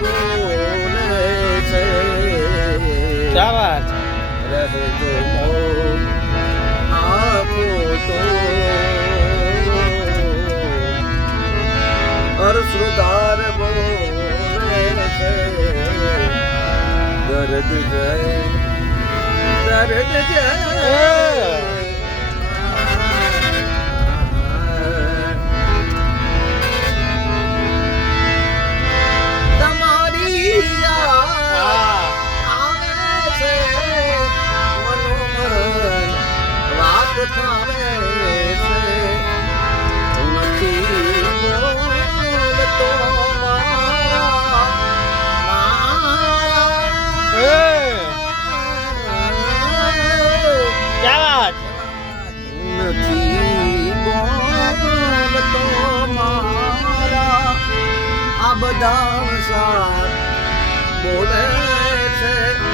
બોલે છે ક્યાં વાત રહે જો મોહ આખો તો અરસુદાર બોલે છે દર્દ જય દર્દ જય તમારી આવે છે મનોમન વાત થાવે છે નથી બોલતો મારા ક્યાં વાત નથી બોલતો મારા આ બધા સાથ બોલે છે